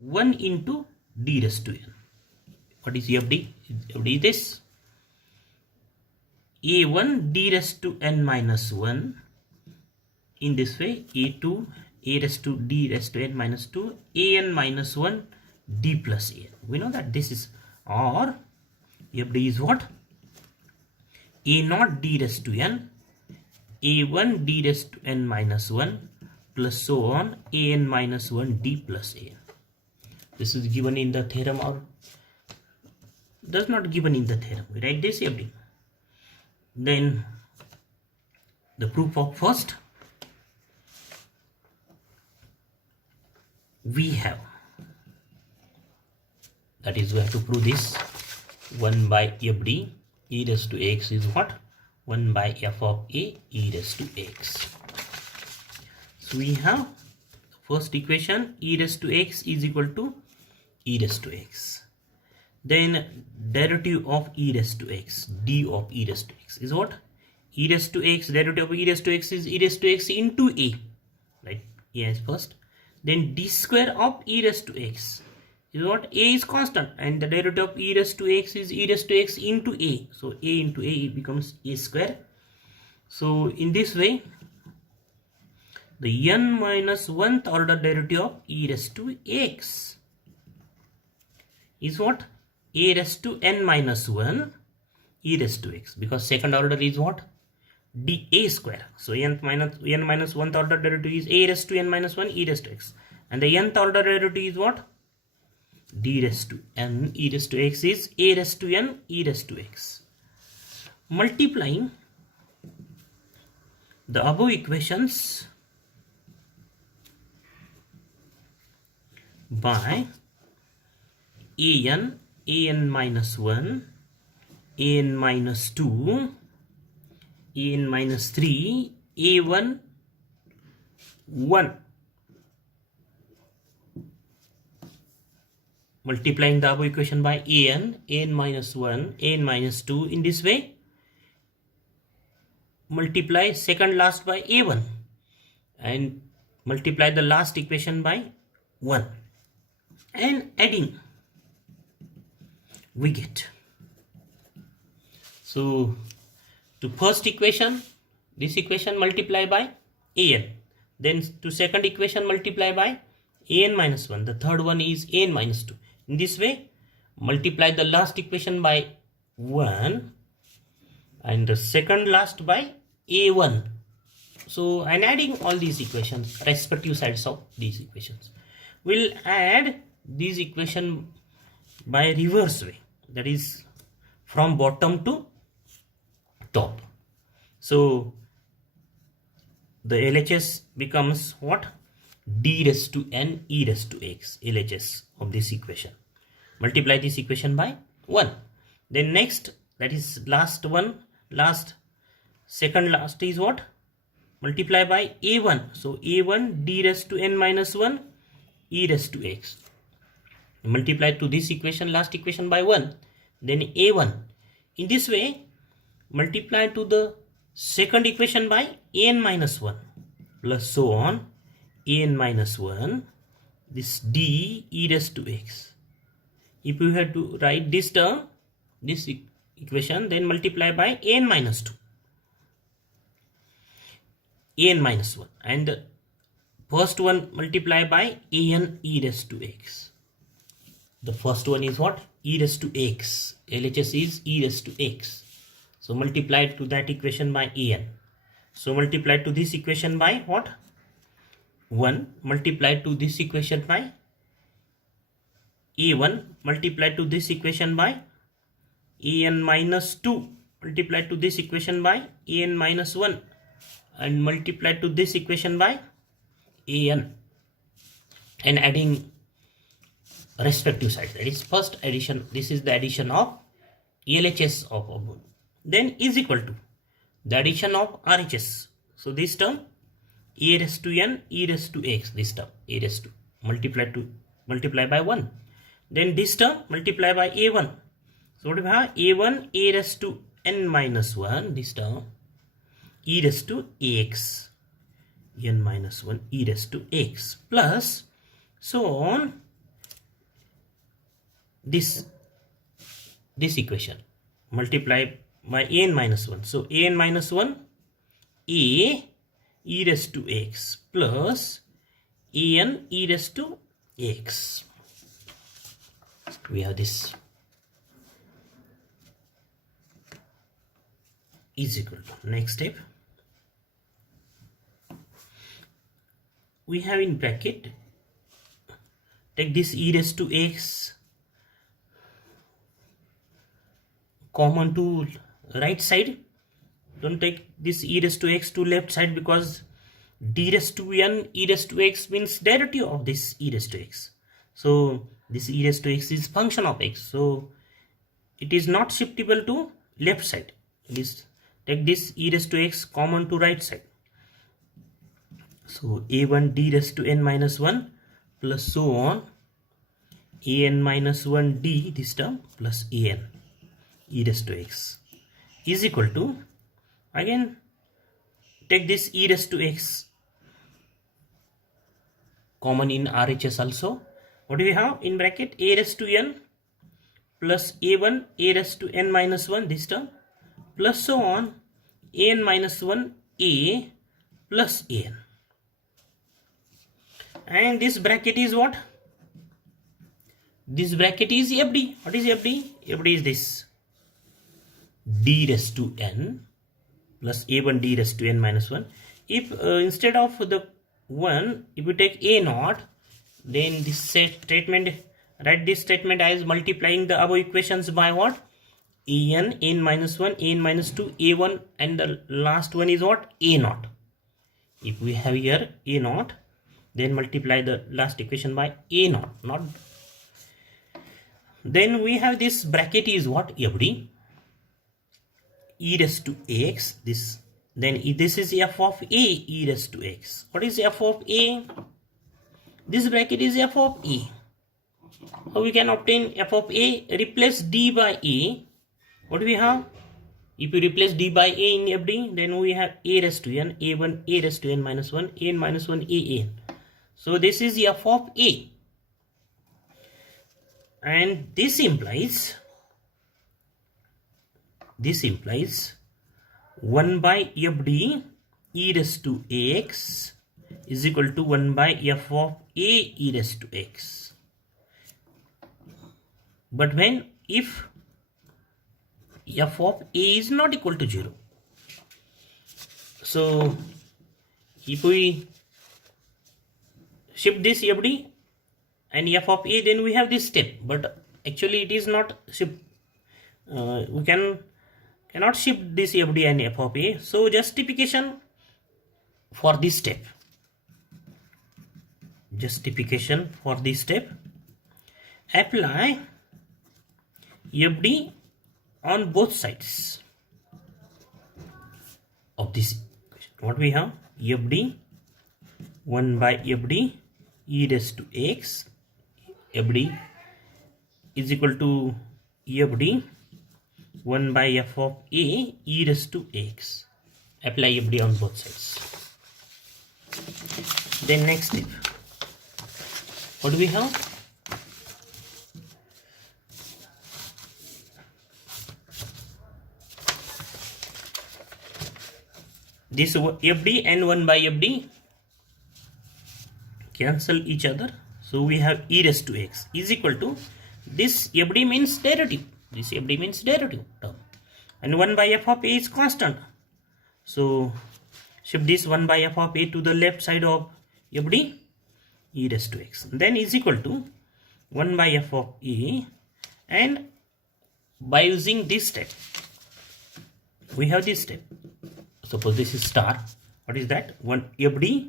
1 into d raised to n. What is FD? FD is this. A1 d raised to n minus 1. In this way, A2 a raised to d raised to n minus 2, an minus 1 d plus an. We know that this is, or FD is what? A naught d raised to n, a1 d raised to n minus 1 plus so on, an minus 1 d plus an. This is given in the theorem or does not given in the theorem. We write this FD. Then the proof of first, we have, that is, we have to prove this 1 by FD e raised to x is what? 1 by f of a e raised to x. So we have first equation, e raised to x is equal to e raised to x. Then derivative of e raised to x, d of e raised to x is what? E raised to x, derivative of e raised to x is e raised to x into a, right? A is first. Then d square of e raised to x is what? A is constant and the derivative of e raised to x is e raised to x into a. So a into a becomes a square. So in this way, the n minus 1th order derivative of e raised to x is what? A raised to n minus 1 e raised to x, because second order is what? dA square. So n minus 1th order derivative is a raised to n minus 1 e raised to x, and the nth order derivative is what? d raised to n e raised to x is a raised to n e raised to x. Multiplying the above equations by an minus 1, an minus 2, an minus 3, a1, 1. Multiplying the above equation by an minus 1, an minus 2. In this way, multiply second last by a1 and multiply the last equation by 1. And adding, we get. So to first equation, this equation multiply by an. Then to second equation multiply by an minus 1. The third one is an minus 2. In this way, multiply the last equation by 1 and the second last by a1. So and adding all these equations, respective sides of these equations. We'll add this equation by reverse way, that is from bottom to top. So the LHS becomes what? d raised to n e raised to x, LHS of this equation. Multiply this equation by 1. Then next, that is last one, second last is what? Multiply by a1. So a1 d raised to n minus 1 e raised to x. Multiply to this equation, last equation by 1. Then a1. In this way, multiply to the second equation by n minus 1 plus so on, n minus 1, this d e raised to x. If you have to write this term, this equation, then multiply by n minus 2, n minus 1, and the first one multiply by an e raised to x. The first one is what? E raised to x. LHS is e raised to x. So multiply to that equation by an. So multiply to this equation by what? 1. Multiply to this equation by a1. Multiply to this equation by an minus 2. Multiply to this equation by an minus 1. And multiply to this equation by an. And adding respective sides. That is first addition. This is the addition of LHS of above. Then is equal to the addition of RHS. So this term a raised to n e raised to x. This term a raised to multiply by 1. Then this term multiply by a1. So what do we have? a1 a raised to n minus 1. This term e raised to x. n minus 1 e raised to x plus so on this equation multiply by an minus 1. So an minus 1 a e raised to x plus an e raised to x. We have this is equal to, next step we have in bracket, take this e raised to x common to right side. Don't take this e raised to x to left side, because d raised to n e raised to x means derivative of this e raised to x. So this e raised to x is function of x, so it is not shiftable to left side. This take this e raised to x common to right side. So a1 d raised to n minus 1 plus so on an minus 1 d this term plus an e raised to x is equal to, again take this e raised to x common in RHS also. What do we have in bracket? A raised to n plus a1 a raised to n minus 1 this term plus so on an minus 1 a plus an, and this bracket is what? This bracket is FD. What is FD? FD is this d raised to n plus a1 d raised to n minus 1. If instead of the 1, if you take a naught, then this statement, write this statement as multiplying the above equations by what? n minus 1, n minus 2, a1, and the last one is what? A naught. If we have here a naught, then multiply the last equation by a naught, not. Then we have this bracket is what? FD e raised to x, this, then this is f of a e raised to x. What is f of a? This bracket is f of a. How we can obtain f of a? Replace d by a. What do we have? If we replace d by a in FD, then we have a raised to n, a1 a raised to n minus 1, n minus 1 a n. So this is f of a, and this implies 1 by FD e raised to x is equal to 1 by f of a e raised to x. But when if f of a is not equal to 0, so if we shift this FD and f of a, then we have this step, but actually it is not shift. We cannot shift this FD and f of a. So justification for this step, apply FD on both sides of this equation. What we have? FD 1 by FD e raised to x, FD is equal to FD 1 by f of a e raised to x. Apply FD on both sides. Then next step, what do we have? This FD and 1 by FD cancel each other. So we have e raised to x is equal to, this FD means derivative. This FD means derivative term. And 1 by f of a is constant. So shift this 1 by f of a to the left side of FD e raised to x. Then is equal to 1 by f of a, and by using this step, we have this step. Suppose this is star. What is that? 1 FD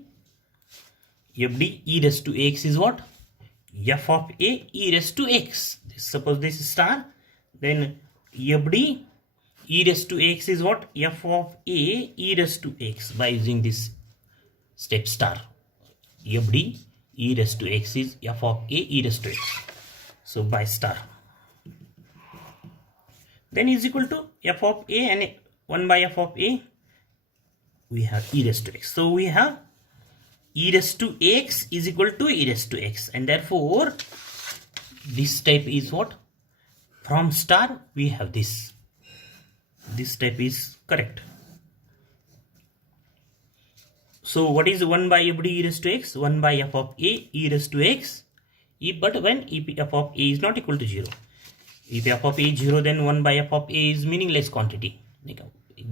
e raised to x is what? F of a e raised to x. Suppose this is star, then FD e raised to x is what? F of a e raised to x, by using this step star. FD e raised to x is f of a e raised to x. So by star. Then is equal to f of a and 1 by f of a. We have e raised to x. So we have e raised to x is equal to e raised to x, and therefore this type is what? from star we have this step is correct. So what is 1 by f d e raised to x? 1 by f of a e raised to x. But when if f of a is not equal to 0, if f of a is 0, then 1 by f of a is meaningless quantity.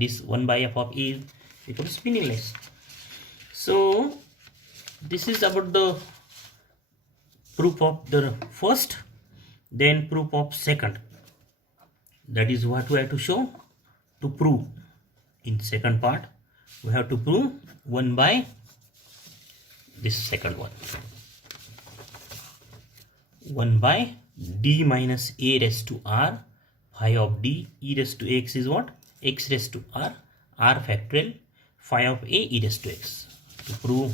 This 1 by f of a is equals meaningless. So this is about the proof of the first, then proof of second. That is what we have to show. To prove in second part, we have to prove 1 by this second one. 1 by d minus a raised to r phi of d e raised to x is what? X raised to r factorial phi of a e raised to x. To prove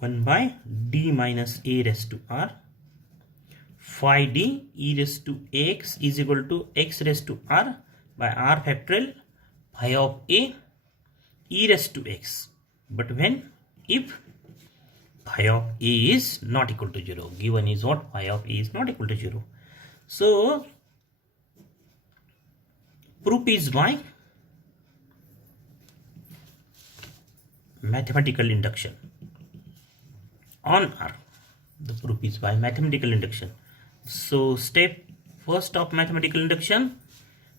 1 by d minus a raised to r phi d e raised to x is equal to x raised to r by r factorial phi of a e raised to x. But when if phi of a is not equal to 0, given is what? Phi of a is not equal to 0. So proof is by mathematical induction on R. The proof is by mathematical induction. So step first of mathematical induction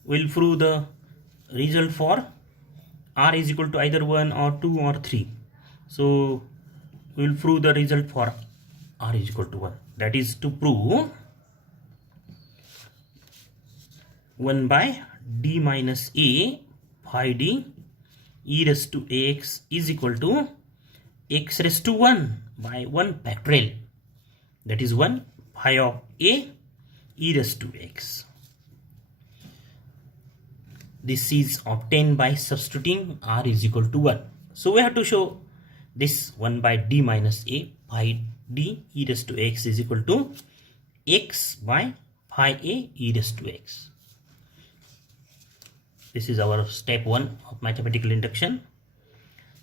will prove the result for R is equal to either 1 or 2 or 3. So we will prove the result for R is equal to 1. That is to prove 1 by d minus a phi d e raised to x is equal to x raised to 1 by 1 factorial. That is 1 phi of a e raised to x. This is obtained by substituting r is equal to 1. So we have to show this 1 by d minus a phi d e raised to x is equal to x by phi a e raised to x. This is our step 1 of mathematical induction.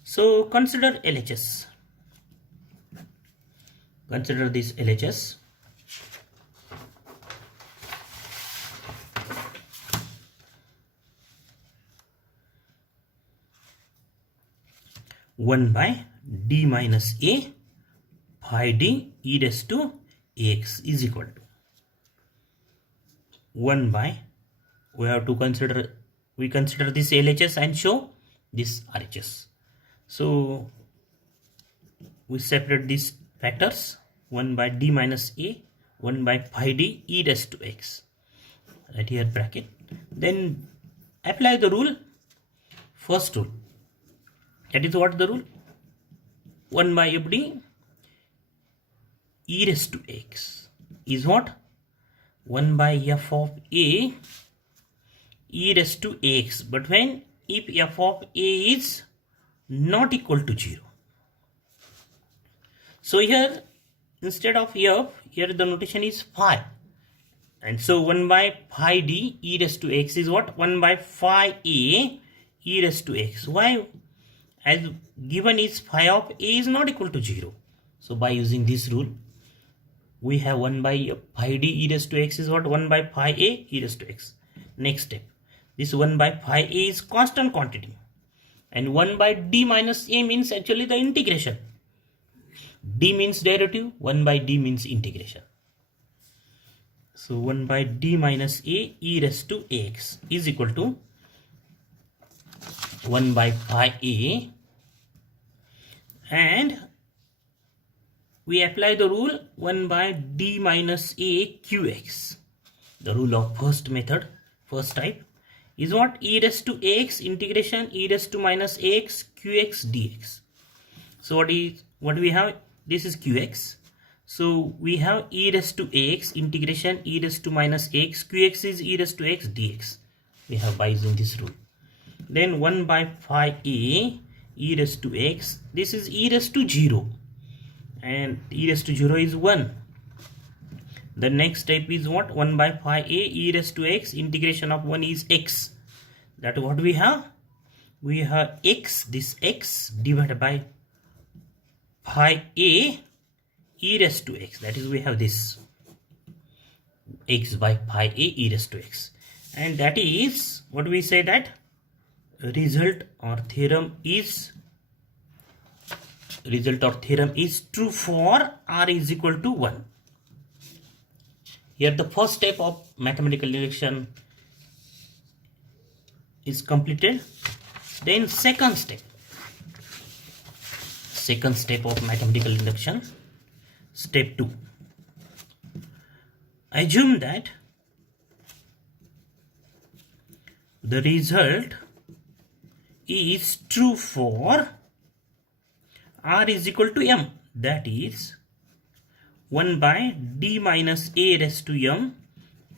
So consider LHS. Consider this LHS. One by d minus a phi d e raised to x is equal to 1 by, we have to consider, we consider this LHS and show this RHS. So we separate these factors, 1 by d minus a, 1 by phi d e raised to x, right here bracket. Then apply the rule, first rule. That is what the rule? 1 by f d e raised to x is what? 1 by f of a e raised to x. But when if f of a is not equal to 0. So here instead of f, here the notation is phi. And so 1 by phi d e raised to x is what? 1 by phi a e raised to x. Why? As given is phi of a is not equal to 0. So by using this rule, we have 1 by phi d e raised to x is what? 1 by phi a e raised to x. Next step, this 1 by phi a is constant quantity, and 1 by d minus a means actually the integration. D means derivative, 1 by d means integration. So 1 by d minus a e raised to x is equal to 1 by phi a, and we apply the rule 1 by d minus a qx. The rule of first method, first type, is what? E raised to x integration e raised to minus x qx dx. So what we have? This is qx. So we have e raised to x integration e raised to minus x qx is e raised to x dx. We have by using this rule. Then 1 by phi a e raised to x. This is e raised to 0. And e raised to 0 is 1. The next step is what? 1 by phi a e raised to x integration of 1 is x. That what we have? We have x, this x divided by phi a e raised to x. That is, we have this x by pi a e raised to x. And that is what we say, that result or theorem is true for r is equal to 1. Here the first step of mathematical induction is completed. Then second step of mathematical induction, step 2. Assume that the result is true for r is equal to m, that is 1 by d minus a raised to m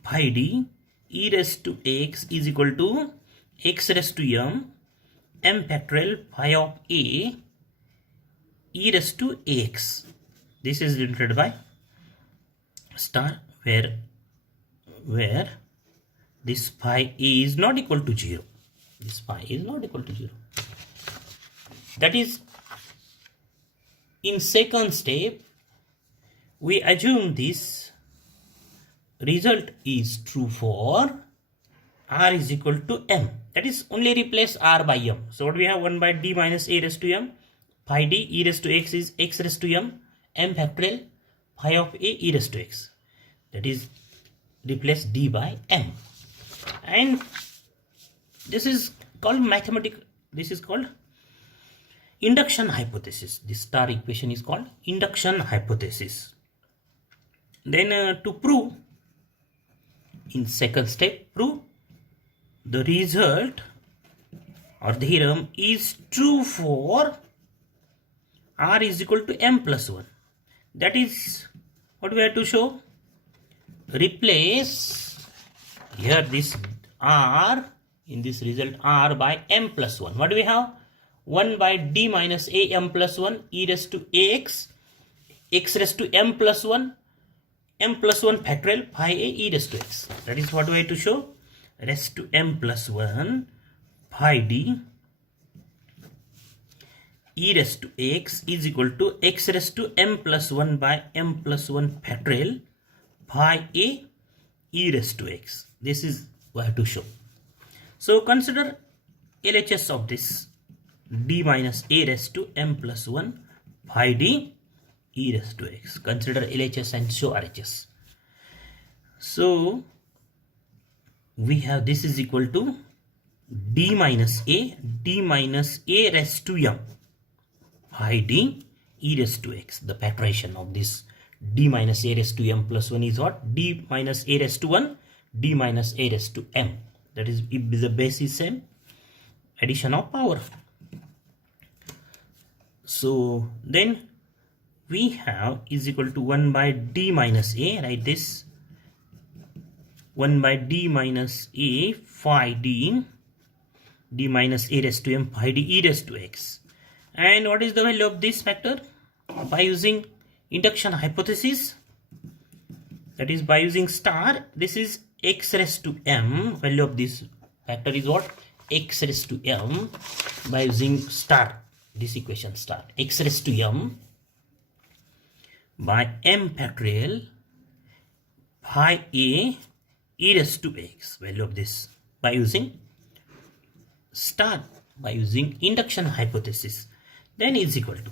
pi d e raised to x is equal to x raised to m factorial pi of a e raised to ax. This is denoted by star, where this pi a is not equal to 0. This pi is not equal to 0. That is, in second step, we assume this result is true for r is equal to m. That is, only replace r by m. So what we have, 1 by d minus a raised to m pi d e raised to x is x raised to m factorial pi of a e raised to x. That is, replace d by m. And this is called induction hypothesis. This star equation is called induction hypothesis. Then to prove, in second step, prove the result or the theorem is true for r is equal to m plus 1. That is what we have to show. Replace here this r in this result, r by m plus 1. What do we have? 1 by d minus a m plus 1 e raised to ax, x raised to m plus 1 factorial pi a e raised to x. That is what we have to show. Raised to m plus 1 pi d e raised to x is equal to x raised to m plus 1 by m plus 1 factorial pi a e raised to x. This is what I have to show. So consider LHS of this d minus a raised to m plus 1 pi d e raised to x. Consider LHS and show RHS. So we have this is equal to d minus a raised to m pi d e raised to x. The factorization of this d minus a raised to m plus 1 is what? D minus a raised to 1 d minus a raised to m. That is, if the base is same, addition of power. So then we have is equal to 1 by d minus a, write this 1 by d minus a phi d minus a raised to m pi d e raised to x. And what is the value of this factor? By using induction hypothesis, that is by using star, this is x raised to m. Value of this factor is what? X raised to m. By using star, this equation star, x raised to m by m factorial pi a e raised to x. Value of this by using star, by using induction hypothesis. Then is equal to